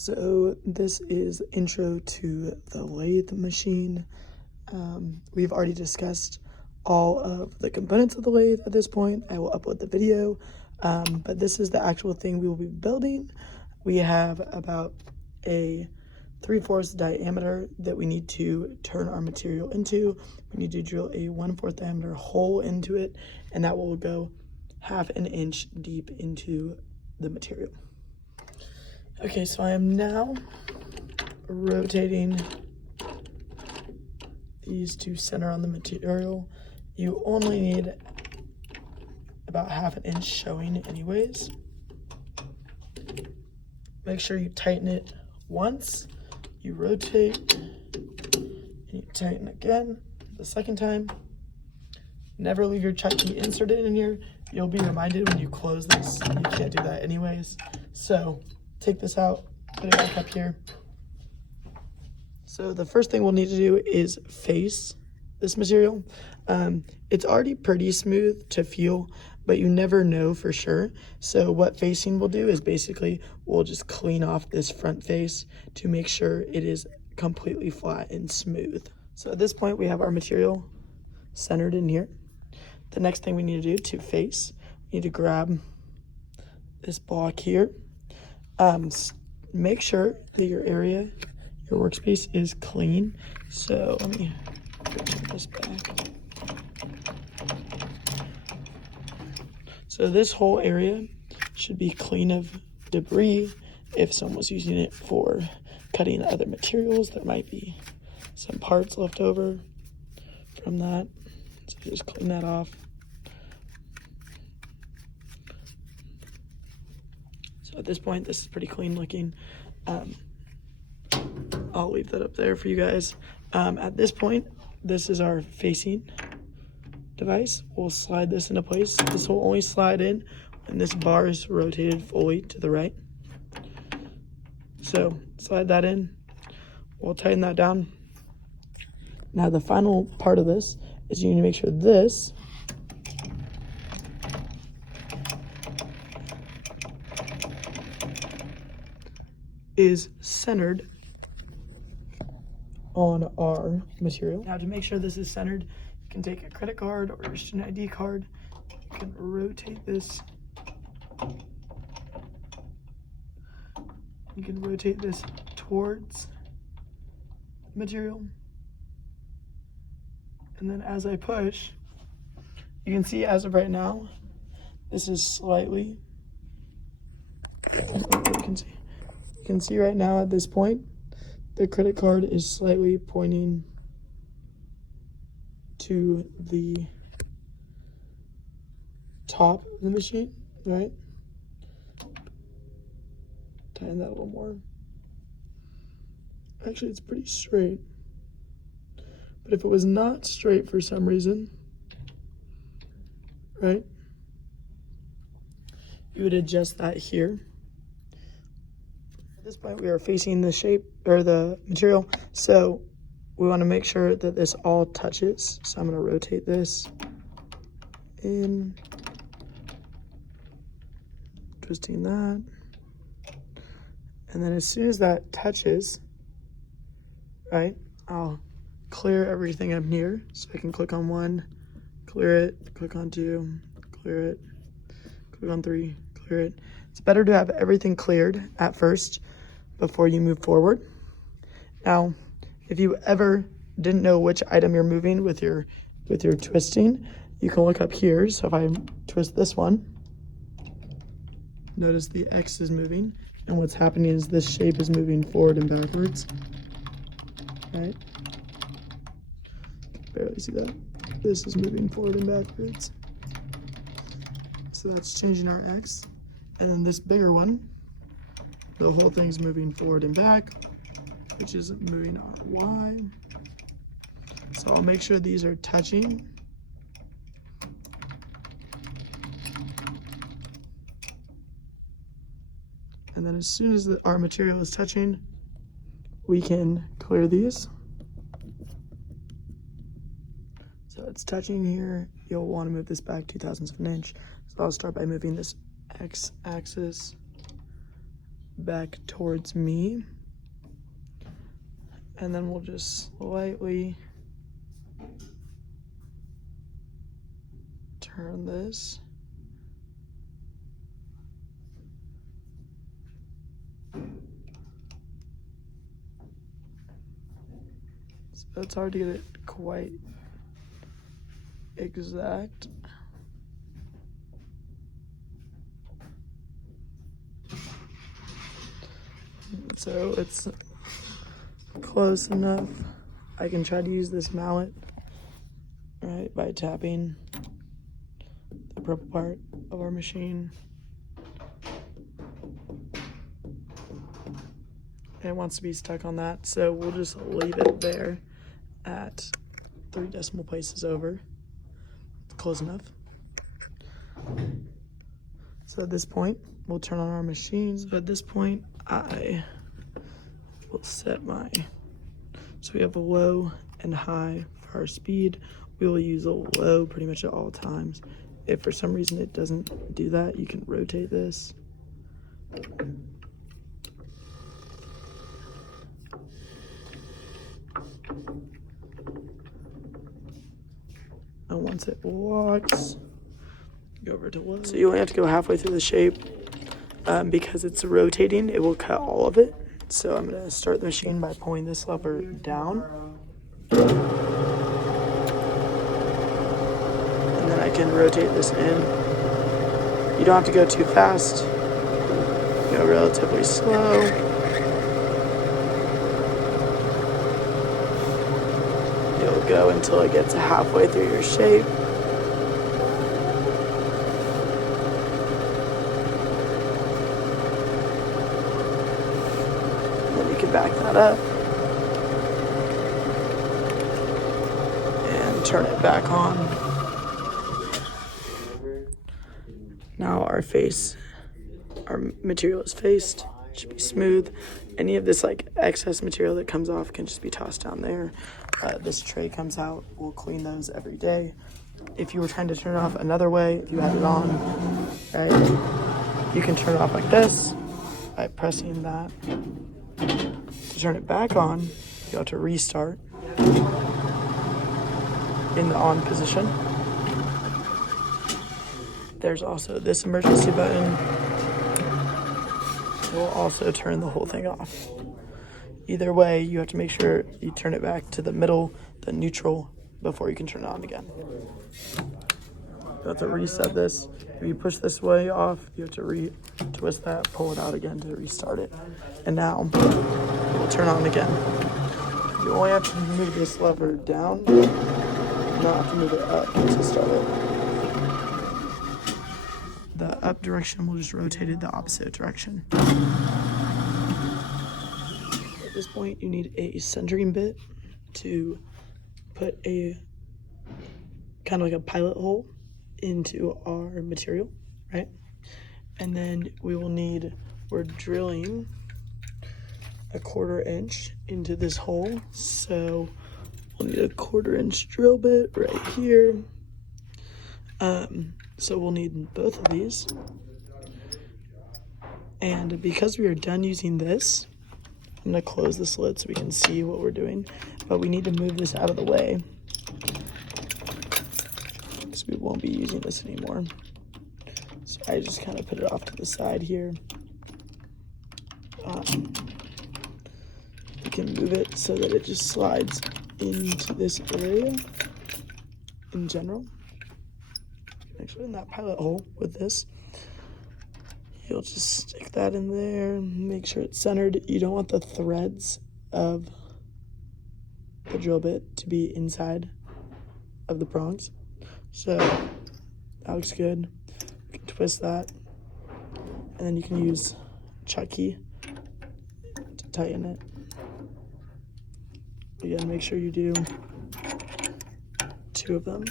So this is intro to the lathe machine. We've already discussed all of the components of the lathe at this point. I will upload the video, but this is the actual thing we will be building. We have about a 3/4 diameter that we need to turn our material into. We need to drill a 1/4 diameter hole into it, and that will go 1/2 inch deep into the material. Okay, so I am now rotating these to center on the material. You only need about 1/2 inch showing anyways. Make sure you tighten it once, you rotate, and you tighten again the second time. Never leave your chuck key inserted in here. You'll be reminded when you close this. You can't do that anyways. So take this out, put it back up here. So the first thing we'll need to do is face this material. It's already pretty smooth to feel, but you never know for sure. So what facing will do is basically we'll just clean off this front face to make sure it is completely flat and smooth. So at this point we have our material centered in here. The next thing we need to do to face, we need to grab this block here. Make sure that your area, your workspace is clean. So let me turn this back. So this whole area should be clean of debris. If someone was using it for cutting other materials, there might be some parts left over from that. So just clean that off. So at this point, this is pretty clean looking. I'll leave that up there for you guys. At this point, this is our facing device. We'll slide this into place. This will only slide in when this bar is rotated fully to the right. So slide that in. We'll tighten that down. Now the final part of this is you need to make sure this is centered on our material. Now to make sure this is centered, you can take a credit card or your student ID card. You can rotate this. You can rotate this towards the material. And then as I push, you can see as of right now, this is slightly, you can see right now at this point, the credit card is slightly pointing to the top of the machine, right? Tighten that a little more. Actually, it's pretty straight. But if it was not straight for some reason, right, you would adjust that here. At this point, we are facing the shape or the material, so we want to make sure that this all touches. So I'm going to rotate this in, twisting that, and then as soon as that touches, right, I'll clear everything up here, so I can click on 1, clear it, click on 2, clear it, click on 3, clear it. It's better to have everything cleared at first before you move forward. Now, if you ever didn't know which item you're moving with your twisting, you can look up here. So if I twist this one, notice the X is moving, and what's happening is this shape is moving forward and backwards, right? Barely see that. This is moving forward and backwards. So that's changing our X. And then this bigger one, the whole thing's moving forward and back, which is moving our Y. So I'll make sure these are touching. And then as soon as our material is touching, we can clear these. So it's touching here. You'll want to move this back 0.02 of an inch. So I'll start by moving this X axis back towards me. And then we'll just slightly turn this. So it's hard to get it quite exact. So it's close enough. I can try to use this mallet, right, by tapping the purple part of our machine. And it wants to be stuck on that, so we'll just leave it there at 3 decimal places over. It's close enough. So at this point, we'll turn on our machine. So at this point, I will set so we have a low and high for our speed. We will use a low pretty much at all times. If for some reason it doesn't do that, you can rotate this. And once it locks, go over to low. So you only have to go halfway through the shape. Because it's rotating, it will cut all of it. So I'm gonna start the machine by pulling this lever down. And then I can rotate this in. You don't have to go too fast. Go relatively slow. You'll go until it gets halfway through your shape. Back that up and turn it back on. Now our material is faced. It should be smooth. Any of this like excess material that comes off can just be tossed down there. This tray comes out. We'll clean those every day. If you were trying to turn it off another way, if you had it on, right, you can turn it off like this by pressing that. To turn it back on, you have to restart in the on position. There's also this emergency button. It will also turn the whole thing off. Either way, you have to make sure you turn it back to the middle, the neutral, before you can turn it on again. You have to reset this. If you push this way off, you have to re-twist that, pull it out again to restart it. And now it will turn on again. You only have to move this lever down, you don't have to move it up to start it. The up direction will just rotate it the opposite direction. At this point, you need a centering bit to put a kind of like a pilot hole into our material, right? And then we're drilling a 1/4 inch into this hole. So we'll need a 1/4 inch drill bit right here. So we'll need both of these. And because we are done using this, I'm gonna close this lid so we can see what we're doing, but we need to move this out of the way because we won't be using this anymore. So I just kind of put it off to the side here. You can move it so that it just slides into this area in general. Actually, in that pilot hole with this, you'll just stick that in there, make sure it's centered. You don't want the threads of the drill bit to be inside of the prongs. So that looks good. You can twist that, and then you can use Chucky to tighten it. Again, make sure you do 2 of them.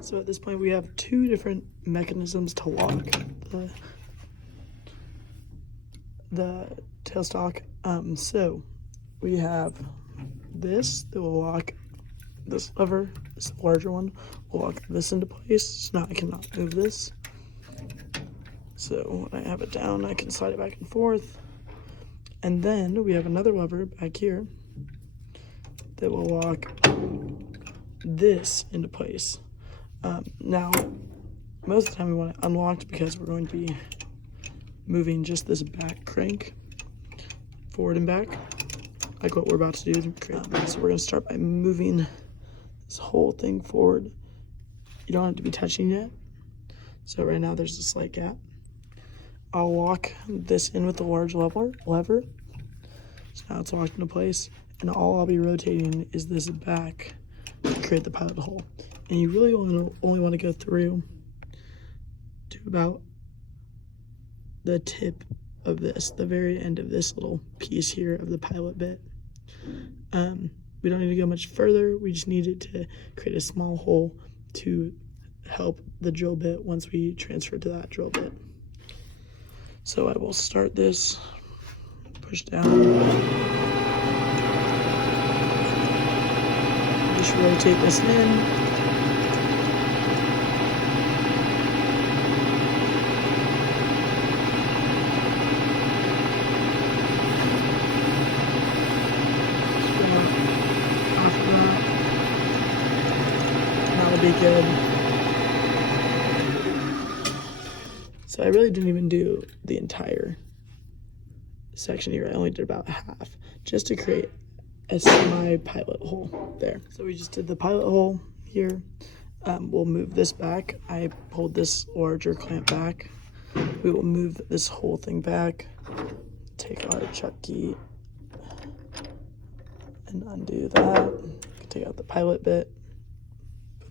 So at this point, we have 2 different mechanisms to lock the tailstock. So we have this that will lock this lever, this larger one will lock this into place. So now I cannot move this. So when I have it down, I can slide it back and forth. And then we have another lever back here that will lock this into place. Now, most of the time we want it unlocked because we're going to be moving just this back crank forward and back, like what we're about to do to create that. So we're going to start by moving this whole thing forward. You don't have to be touching yet. So right now there's a slight gap. I'll lock this in with the large lever. So now it's locked into place. And all I'll be rotating is this back to create the pilot hole. And you really only want to go through to about the tip of this, the very end of this little piece here of the pilot bit. We don't need to go much further. We just need it to create a small hole to help the drill bit once we transfer to that drill bit. So I will start this, push down, just rotate this in. Be good. So I really didn't even do the entire section here. I only did about half just to create a semi-pilot hole there. So we just did the pilot hole here. We'll move this back. I pulled this larger clamp back. We will move this whole thing back. Take our chuck key and undo that. Take out the pilot bit.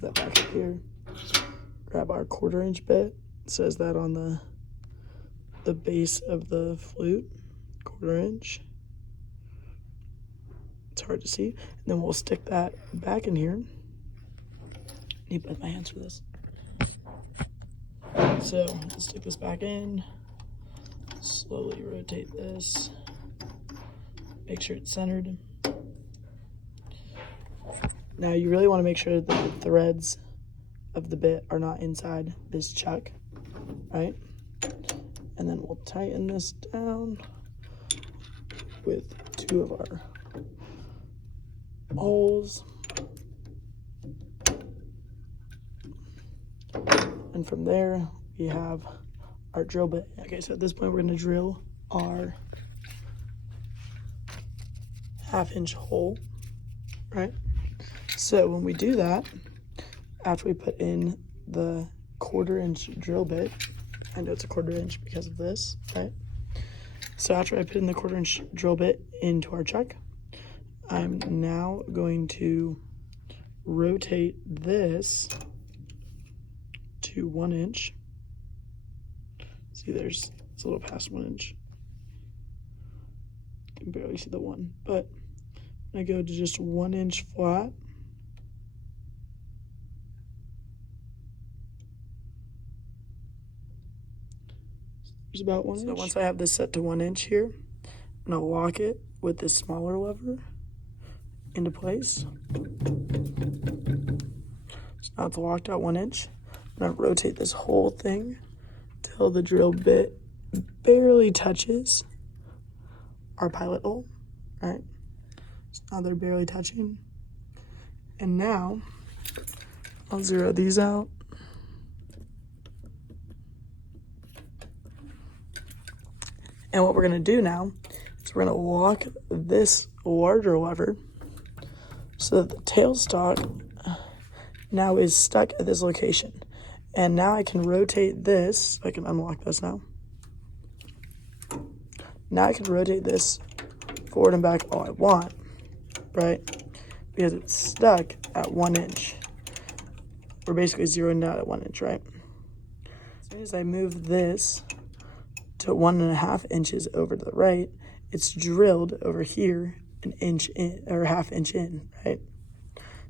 That back up here, grab our 1/4 inch bit. It says that on the base of the flute, 1/4 inch. It's hard to see. And then we'll stick that back in here. I need both my hands for this. So let's stick this back in. Slowly rotate this. Make sure it's centered. Now you really want to make sure that the threads of the bit are not inside this chuck, right? And then we'll tighten this down with 2 of our holes. And from there, we have our drill bit. Okay, so at this point, we're going to drill our 1/2 inch hole, right? So when we do that, after we put in the 1/4 inch drill bit, I know it's a 1/4 inch because of this, right? So after I put in the 1/4 inch drill bit into our chuck, I'm now going to rotate this to 1 inch. See, it's a little past 1 inch. You can barely see the 1, but I go to just 1 inch flat. There's about 1 inch. So once I have this set to 1 inch here, I'm gonna lock it with this smaller lever into place. So now it's locked at 1 inch. I'm gonna rotate this whole thing till the drill bit barely touches our pilot hole, right? So now they're barely touching. And now I'll zero these out. And what we're gonna do now is we're gonna lock this larger lever so that the tailstock now is stuck at this location. And now I can rotate this. I can unlock this now. Now I can rotate this forward and back all I want, right? Because it's stuck at 1 inch. We're basically zeroing out at 1 inch, right? As soon as I move this to 1.5 inches over to the right, it's drilled over here 1 inch in, or 1/2 inch in, right?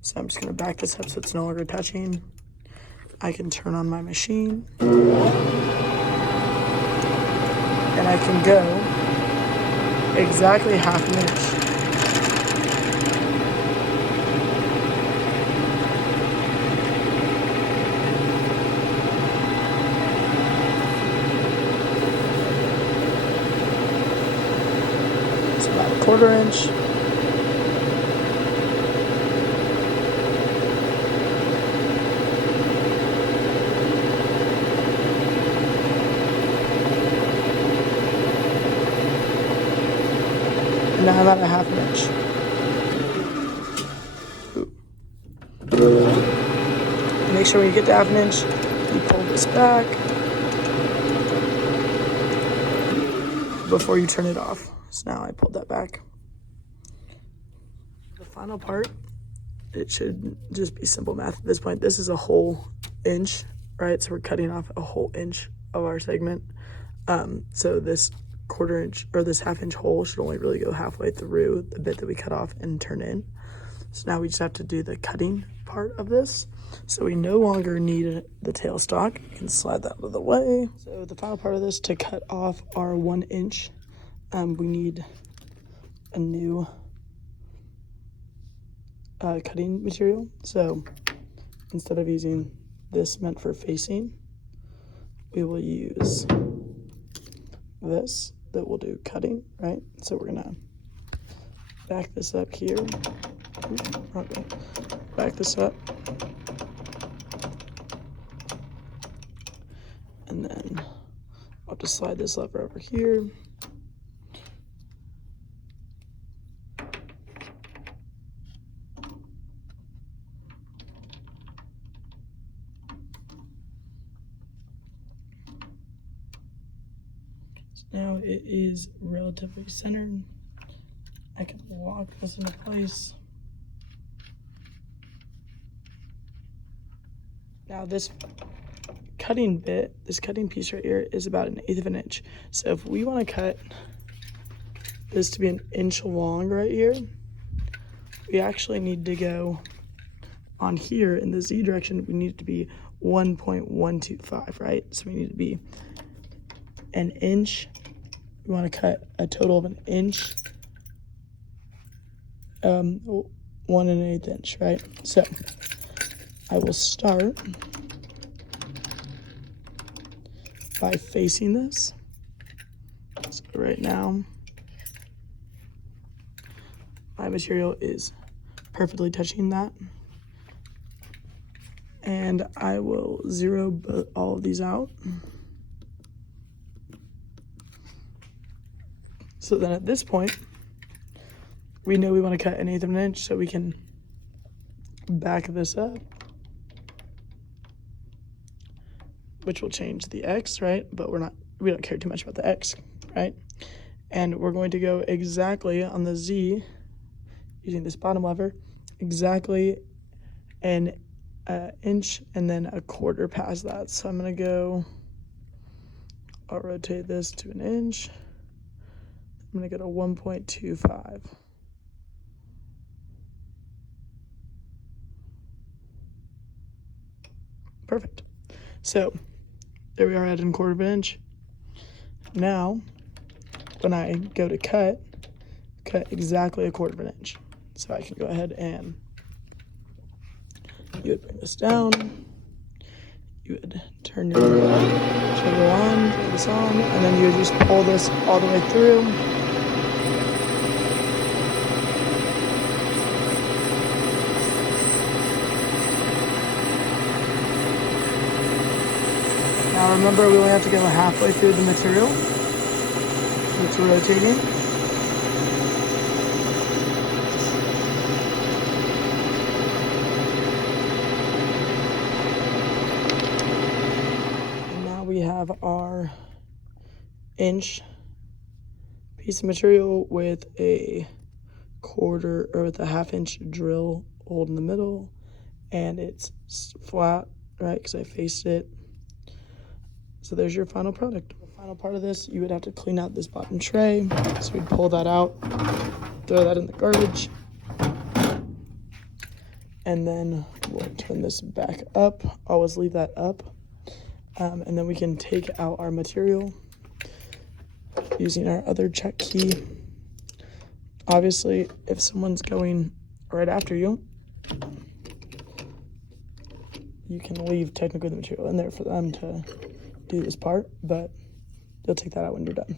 So I'm just gonna back this up so it's no longer touching. I can turn on my machine. And I can go exactly 1/2 inch. 1/4 inch. And now I'm at a 1/2 inch. Make sure when you get to 1/2 inch, you pull this back before you turn it off. So now I pulled that back. The final part, it should just be simple math at this point. This is a whole inch, right? So we're cutting off a whole inch of our segment. So this 1/4 inch or this 1/2 inch hole should only really go halfway through the bit that we cut off and turn in. So now we just have to do the cutting part of this. So we no longer need the tailstock. You can slide that out of the way. So the final part of this, to cut off our 1 inch, we need a new cutting material. So instead of using this meant for facing, we will use this that will do cutting, right? So we're gonna back this up here. Okay. Back this up. And then I'll just slide this lever over here. So now it is relatively centered. I can lock this into place. Now this cutting bit, this cutting piece right here is about 1/8 of an inch. So if we want to cut this to be 1 inch long right here, we actually need to go on here in the Z direction, we need it to be 1.125, right? So we need to be 1 inch. We want to cut a total of 1 inch, 1 1/8 inch, right? So I will start by facing this. So right now, my material is perfectly touching that. And I will zero all of these out. So then at this point, we know we want to cut 1/8 of an inch, so we can back this up, which will change the X, right? But we don't care too much about the X, right? And we're going to go exactly on the Z, using this bottom lever, exactly 1 inch and then 1/4 past that. So I'm gonna go, I'll rotate this to 1 inch. I'm gonna go to 1.25. Perfect. So there we are at 1/4 of an inch. Now, when I go to cut exactly 1/4 of an inch. So I can go ahead and you would bring this down. You would turn your trigger on, turn this on, and then you would just pull this all the way through. Now remember, we only have to go halfway through the material. It's rotating. And now we have our inch piece of material with a 1/4 or with a 1/2 inch drill hole in the middle, and it's flat, right? Because I faced it. So there's your final product. The final part of this, you would have to clean out this bottom tray. So we'd pull that out, throw that in the garbage, and then we'll turn this back up. Always leave that up. And then we can take out our material using our other check key. Obviously, if someone's going right after you, you can leave technically the material in there for them to do this part, but you'll take that out when you're done.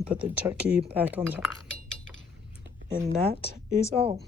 and put the Chuck key back on the top. And that is all.